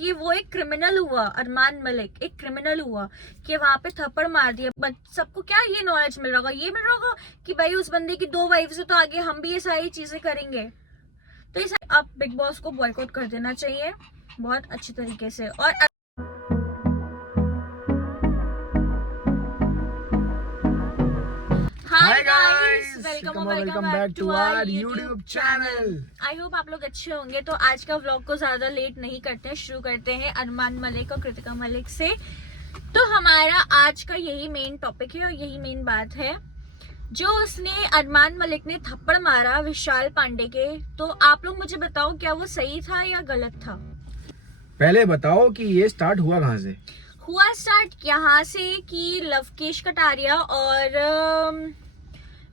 ये वो एक क्रिमिनल हुआ, अरमान मलिक एक क्रिमिनल हुआ कि वहां पे थप्पड़ मार दिया। बट सबको क्या ये नॉलेज मिल रहा होगा, ये मिल रहा होगा कि भाई उस बंदे की 2 वाइफ्स है तो आगे हम भी ये सारी चीजें करेंगे। तो इस अब बिग बॉस को बॉयकॉट कर देना चाहिए बहुत अच्छी तरीके से। और hi guys, welcome back to our YouTube channel. I hope आप लोग अच्छे होंगे। तो आज का व्लॉग को ज्यादा लेट नहीं करते हैं, शुरू करते हैं अरमान मलिक और कृतिका मलिक से। तो हमारा आज का यही मेन टॉपिक है और यही मेन बात है, जो उसने अरमान मलिक ने थप्पड़ मारा विशाल पांडे के। तो आप लोग मुझे बताओ, क्या वो सही था या गलत था? पहले बताओ कि ये स्टार्ट हुआ कहाँ से? हुआ स्टार्ट यहाँ से कि लवकेश कटारिया और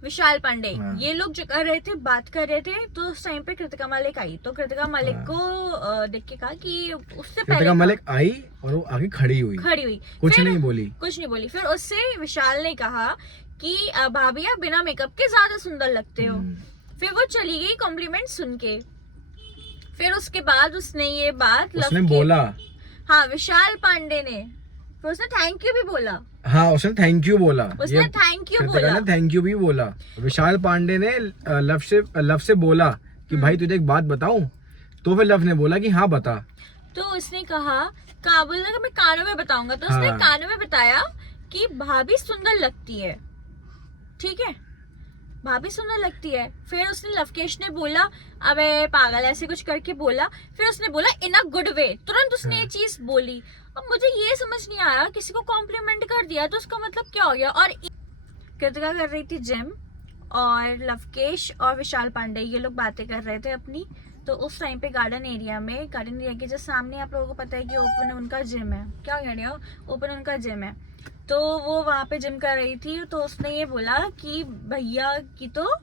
विशाल पांडे ये लोग जो कर रहे थे, बात कर रहे थे, तो उस टाइम पे कृतिका मलिक आई। तो कृतिका मलिक को देख के कहा कि उससे पहले कृतिका मलिक आई और वो आगे खड़ी हुई कुछ नहीं बोली। फिर उससे विशाल ने कहा कि भाभी आप बिना मेकअप के ज्यादा सुंदर लगते हो। फिर वो चली गई कॉम्प्लीमेंट सुन के। फिर उसके बाद उसने ये बात उसने बोला, हाँ विशाल पांडे ने, फिर उसने थैंक यू भी बोला। हाँ उसने थैंक यू बोला, उसने थैंक यू बोला, थैंक यू भी बोला। विशाल पांडे ने लव से बोला कि भाई तुझे एक बात बताऊं, तो फिर लव ने बोला कि हाँ बता। तो उसने कहा काबुल ने मैं कानों में बताऊंगा। तो उसने कानों में बताया कि भाभी सुंदर लगती है, ठीक है भाभी सुंदर लगती है। फिर उसने लवकेश ने बोला अबे पागल, ऐसे कुछ करके बोला। फिर उसने बोला इन अ गुड वे, तुरंत उसने ये चीज बोली। अब मुझे ये समझ नहीं आया, किसी को कॉम्प्लीमेंट कर दिया तो उसका मतलब क्या हो गया? और कृतिका कर रही थी जिम और लवकेश और विशाल पांडे ये लोग बातें कर रहे थे अपनी। तो उस टाइम पे गार्डन एरिया के जो सामने आप लोगों को पता है कि ओपन उनका जिम है, क्या कह रही हो, ओपन उनका जिम है। तो वो वहां पे जिम कर रही थी। तो उसने ये बोला कि भैया की तो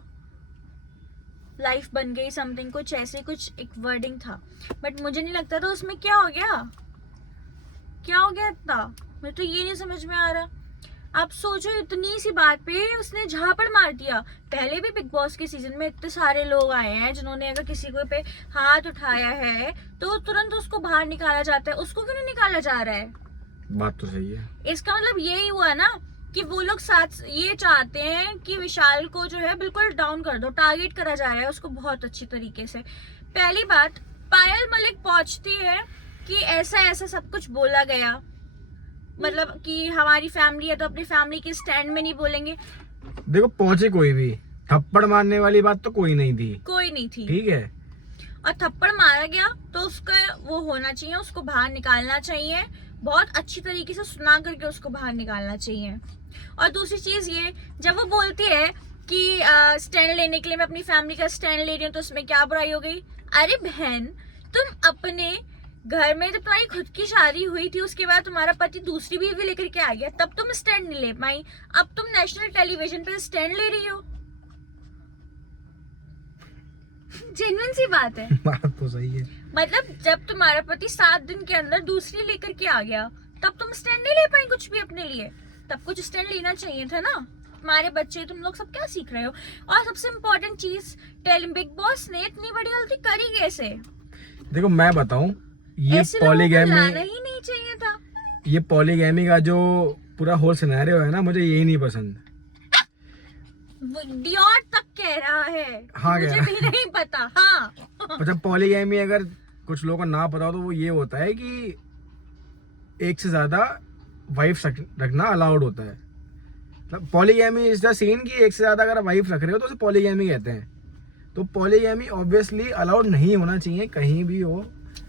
लाइफ बन गई, समथिंग कुछ ऐसे कुछ एक वर्डिंग था। बट मुझे नहीं लगता था उसमें क्या हो गया इतना, मुझे तो ये नहीं समझ में आ रहा। आप सोचो, इतनी सी बात पे उसने झापड़ मार दिया। पहले भी बिग बॉस के सीजन में इतने सारे लोग आए हैं जिन्होंने अगर किसी को पे हाथ उठाया है तो तुरंत उसको बाहर निकाला जाता है। उसको क्यों नहीं निकाला जा रहा है? बात तो सही है। इसका मतलब यही हुआ ना कि वो लोग साथ ये चाहते हैं कि विशाल को जो है बिल्कुल डाउन कर दो, टारगेट करा जा रहा है उसको बहुत अच्छी तरीके से। पहली बात, पायल मलिक पहुंचती है कि ऐसा ऐसा सब कुछ बोला गया, मतलब कि हमारी फैमिली है तो अपनी फैमिली के स्टैंड में नहीं बोलेंगे। देखो पहुंचे कोई भी, थप्पड़ मारने वाली बात तो कोई नहीं थी, ठीक है। और थप्पड़ मारा गया तो उसका वो होना चाहिए, उसको बाहर निकालना चाहिए, बहुत अच्छी तरीके से सुना करके उसको बाहर निकालना चाहिए। और दूसरी चीज ये, जब वो बोलती है कि स्टैंड लेने के लिए मैं अपनी फैमिली का स्टैंड ले रही हूँ, तो उसमें क्या बुराई हो गई? अरे बहन, तुम अपने घर में जब तुम्हारी खुद की शादी हुई थी, उसके बाद तुम्हारा पति दूसरी बीवी लेकर के आ गया, तब तुम स्टैंड नहीं ले पाई। अब तुम नेशनल टेलीविजन पे स्टैंड ले रही हो। जेन्युइन सी बात है। बात तो सही है। मतलब जब तुम्हारा पति 7 दिन के अंदर दूसरी लेकर के आ गया, तब तुम स्टैंड नहीं ले पाई कुछ भी अपने लिए। तब कुछ स्टैंड लेना चाहिए था ना। तुम्हारे बच्चे, तुम लोग सब क्या सीख रहे हो? और सबसे इम्पोर्टेंट चीज, बिग बॉस ने इतनी बड़ी गलती करी कैसे? देखो मैं बताऊं, ये पॉलीगैमी ही नहीं चाहिए था। ये पॉलीगैमी का जो पूरा होल सिनेरियो है ना, मुझे यही नहीं पसंद। डियोर तक कह रहा है, हाँ मुझे भी नहीं पता। हाँ अच्छा, पॉलीगैमी अगर कुछ लोगों को ना पता हो तो वो ये होता है कि एक से ज्यादा वाइफ रखना अलाउड होता है। मतलब पॉलीगैमी इज द सीन कि एक से ज्यादा अगर वाइफ रख रहे हो तो उसे पॉलीगैमी कहते हैं। तो पॉलीगैमी ऑब्वियसली अलाउड नहीं होना चाहिए कहीं भी हो।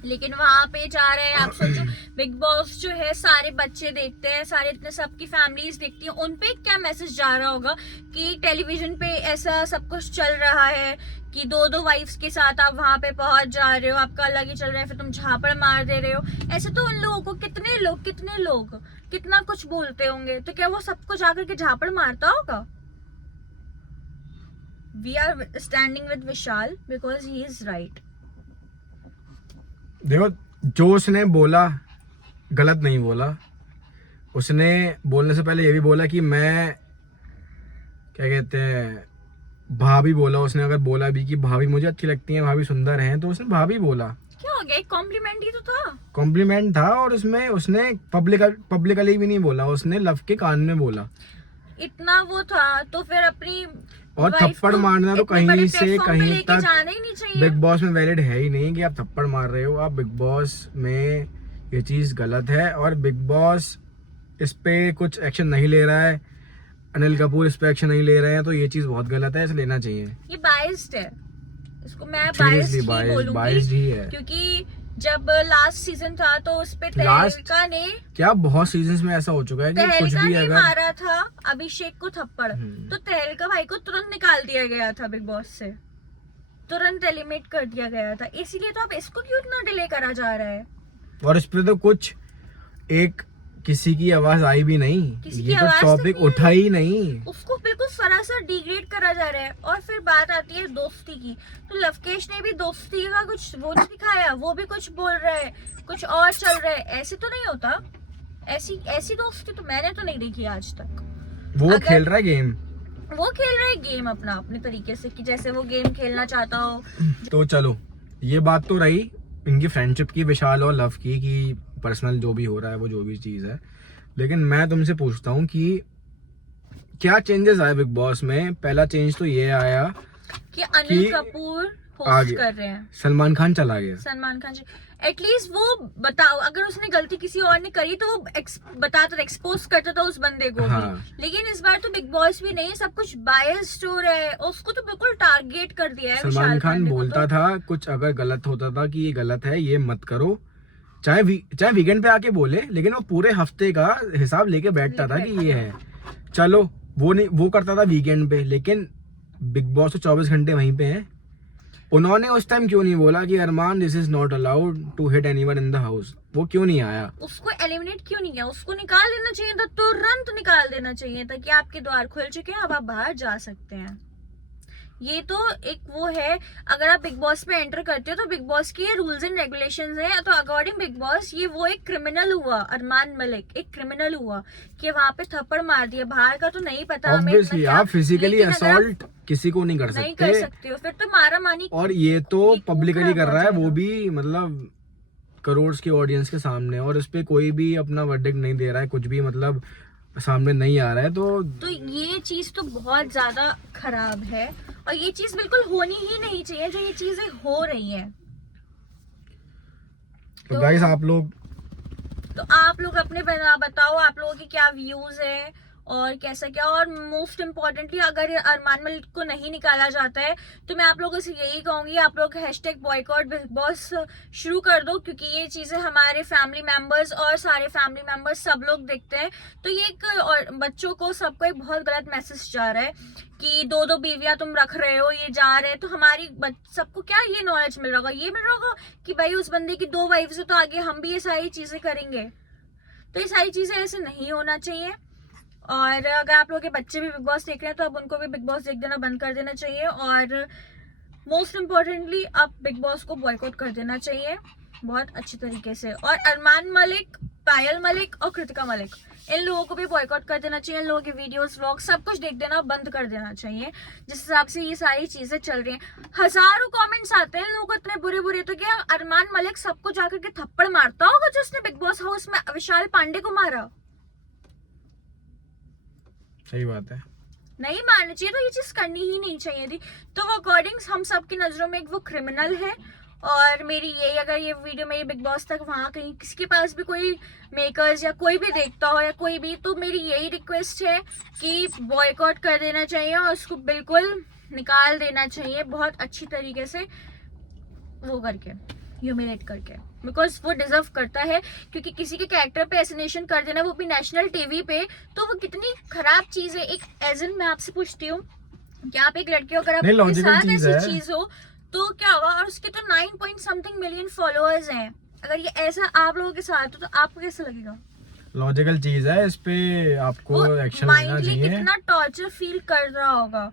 लेकिन वहां पे जा रहे हैं, आप सोचो बिग बॉस जो है सारे बच्चे देखते हैं, सारे इतने सबकी फैमिलीज देखती हैं, उनपे क्या मैसेज जा रहा होगा कि टेलीविजन पे ऐसा सब कुछ चल रहा है कि 2-2 वाइफ्स के साथ आप वहां पे पहुंच जा रहे हो, आपका अलग ही चल रहा है, फिर तुम झापड़ मार दे रहे हो। ऐसे तो उन लोगों को कितने लोग कितना कुछ बोलते होंगे, तो क्या वो सबको जाकर के झापड़ मारता होगा? We are standing with Vishal because he is right. देखो, जो उसने बोला गलत नहीं बोला। उसने बोलने से पहले ये भी बोला कि मैं क्या कहते हैं, भाभी बोला उसने। अगर बोला भी कि भाभी मुझे अच्छी लगती है, भाभी सुंदर हैं, तो उसने भाभी बोला। क्या हो गया, एक कॉम्प्लीमेंट ही तो था। कॉम्प्लीमेंट था, और उसमें उसने पब्लिकली भी नहीं बोला, उसने लव के कान में बोला। इतना वो था तो फिर अपनी और wife थप्पड़ को मारना तो इतने बड़े कहीं से platform पे कहीं लेके तक जाना ही नहीं चाहिए। बिग बॉस में वैलिड है ही नहीं कि आप थप्पड़ मार रहे हो। आप बिग बॉस में ये चीज गलत है, और बिग बॉस इस पे कुछ एक्शन नहीं ले रहा है, अनिल कपूर इस पे एक्शन नहीं ले रहे हैं, तो ये चीज बहुत गलत है, इसे लेना चाहिए। ये बाइस्ड है, इसको मैं सीरियसली बाइस्ड ही बोलूंगी, बाइस्ड ही है। क्योंकि जब लास्ट सीजन था तो उस पे Last? तहलका ने क्या बहुत सीजन्स में ऐसा हो चुका है कि कुछ तहलका भी ने अगर मारा था अभिषेक को थप्पड़, हम्म। तो तहलका भाई को तुरंत निकाल दिया गया था बिग बॉस से, तुरंत एलिमिनेट कर दिया गया था। इसीलिए तो अब इसको क्यों इतना डिले करा जा रहा है। और इस पे तो कुछ एक किसी की आवाज आई भी नहीं, किसी की ये तो आवाज तक टॉपिक नहीं उठा ही नहीं। उसको बिल्कुल सरासर डिग्रेड करा जा रहा है। और फिर बात आती है दोस्ती की, तो लवकेश ने भी दोस्ती का कुछ वो नहीं दिखाया, वो भी कुछ बोल रहा है, कुछ और चल रहा है। ऐसे तो नहीं होता, ऐसी दोस्ती तो मैंने तो नहीं देखी आज तक। वो अगर- खेल रहा है गेम, वो खेल रहा है गेम अपना अपने तरीके से, कि जैसे वो गेम खेलना चाहता हो। तो चलो ये बात तो रही इनकी फ्रेंडशिप की, विशाल और लव की, कि पर्सनल जो भी हो रहा है वो जो भी चीज है। लेकिन मैं तुमसे पूछता हूँ कि क्या चेंजेस आए बिग बॉस में। पहला चेंज तो ये आया कि अनिल कि कपूर आगे- होस्ट कर रहे हैं, सलमान खान चला गया। सलमान खान जी। एटलीस्ट वो बताओ, अगर उसने गलती किसी और ने करी तो वो बताता, एक्सपोज करता था उस बंदे को हाँ। भी। लेकिन इस बार तो बिग बॉस भी नहीं, सब कुछ बायस्ड हो रहा है, उसको तो बिल्कुल टारगेट कर दिया है। सलमान विशाल खान पांडे को बोलता तो। था कुछ अगर गलत होता था कि ये गलत है, ये मत करो, चाहे वीकेंड पे आके बोले, लेकिन वो पूरे हफ्ते का हिसाब लेके बैठता था कि ये है। चलो वो नहीं, वो करता था वीकेंड पे, लेकिन बिग बॉस तो 24 घंटे वहीं पे है। उन्होंने उस टाइम क्यों नहीं बोला कि Armaan this is not allowed to hit anyone in the house? वो क्यों नहीं आया? उसको एलिमिनेट क्यों नहीं किया? उसको निकाल देना चाहिए था, तुरंत निकाल देना चाहिए था कि आपके द्वार खुल चुके हैं, अब आप बाहर जा सकते हैं। ये तो एक वो है, अगर आप बिग बॉस में एंटर करते हो तो बिग बॉस के रूल्स एंड रेगुलेशंस हैं। तो अकॉर्डिंग बिग बॉस ये वो एक क्रिमिनल हुआ, अरमान मलिक एक क्रिमिनल हुआ कि वहां पे थप्पड़ मार दिया। बाहर का तो नहीं पता हमें इतना ऑब्वियसली क्या, आप फिजिकली लेकिन अगर आप असॉल्ट किसी को नहीं कर नहीं कर सकते, सकते हो फिर तो मारा मानी। और ये तो ये पब्लिकली खूब कर रहा है, खराब हो वो जाएगा। भी मतलब करोड़ की ऑडियंस के सामने, और इस पे कोई भी अपना वर्डिक्ट नहीं दे रहा है, कुछ भी मतलब सामने नहीं आ रहा है। तो ये चीज तो बहुत ज्यादा खराब है, और ये चीज बिल्कुल होनी ही नहीं चाहिए जो ये चीजें हो रही हैं। तो गाइस आप लोग अपने बताओ, आप लोगों की क्या व्यूज है और कैसा क्या। और मोस्ट इम्पोर्टेंटली, अगर अरमान मलिक को नहीं निकाला जाता है तो मैं आप लोगों से यही कहूंगी, आप लोग #बॉयकॉट बिग बॉस शुरू कर दो, क्योंकि ये चीजें हमारे फैमिली मेंबर्स और सारे फैमिली मेंबर्स सब लोग देखते हैं। तो ये एक और बच्चों को सबको एक बहुत गलत मैसेज जा रहा है कि 2 बीवियां तुम रख रहे हो, ये जा रहे हैं। तो हमारी सबको क्या ये नॉलेज मिल रहा होगा, ये मिल रहा होगा कि भाई उस बंदे की 2 वाइफ्स है तो आगे हम भी ये सारी चीजें करेंगे। तो ये सारी चीजें ऐसे नहीं होना चाहिए। और अगर आप लोगों के बच्चे भी बिग बॉस देख रहे हैं तो अब उनको भी बिग बॉस देख देना बंद कर देना चाहिए। और मोस्ट इम्पोर्टेंटली अब बिग बॉस को बॉयकॉट कर देना चाहिए बहुत अच्छी तरीके से। और अरमान मलिक, पायल मलिक और कृतिका मलिक, इन लोगों को भी बॉयकॉट कर देना चाहिए। इन लोगों के वीडियोस, व्लॉग सब कुछ देख देना बंद कर देना चाहिए। जिस हिसाब से ये सारी चीजें चल रही हैं, हजारों कमेंट्स आते हैं इन लोगों को इतने बुरे बुरे। तो क्या अरमान मलिक सबको जाकर के थप्पड़ मारता होगा जो उसने बिग बॉस हाउस में विशाल पांडे को मारा? सही बात है, नहीं मानना चाहिए, तो ये चीज करनी ही नहीं चाहिए थी। तो वो अकॉर्डिंग हम सब की नजरों में एक वो क्रिमिनल है। और मेरी यही, अगर ये वीडियो मेरी बिग बॉस तक वहां कहीं किसी के पास भी कोई मेकर्स या कोई भी देखता हो या कोई भी, तो मेरी यही रिक्वेस्ट है कि बॉयकॉट कर देना चाहिए और उसको बिल्कुल निकाल देना चाहिए बहुत अच्छी तरीके से, वो करके ह्यूमिलेट करके, बिकॉज वो डिजर्व करता है। क्योंकि किसी के कैरेक्टर पे एसिनेशन कर देना, वो भी नेशनल टीवी पे, तो वो कितनी खराब चीज है। एक एज मैं आपसे पूछती हूँ कि आप एक लड़की हो, अगर आपके साथ ऐसी चीज हो तो क्या होगा? और उसके तो 9 मिलियन फॉलोअर्स हैं। अगर ये ऐसा आप लोगों के साथ हो तो आपको कैसा लगेगा? लॉजिकल चीज है, इस पे आपको एक्शन लेना चाहिए। कितना टॉर्चर फील कर रहा होगा।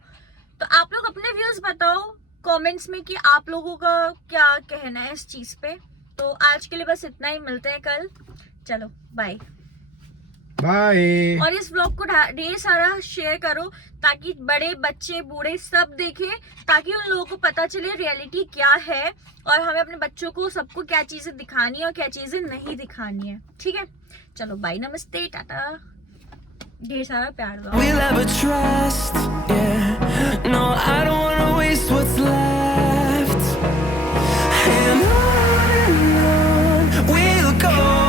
तो आप लोग अपने व्यूज बताओ कमेंट्स में कि आप लोगों का क्या कहना है इस चीज पे। तो आज के लिए बस इतना ही, मिलते हैं कल। चलो बाय। बाय। और इस व्लॉग को ढेर सारा शेयर करो ताकि बड़े बच्चे बूढ़े सब देखें, ताकि उन लोगों को पता चले रियलिटी क्या है और हमें अपने बच्चों को सबको क्या चीजें दिखानी है और क्या चीजें नहीं दिखानी है। ठीक है, चलो बाय, नमस्ते, टाटा, ढेर सारा प्यार दो।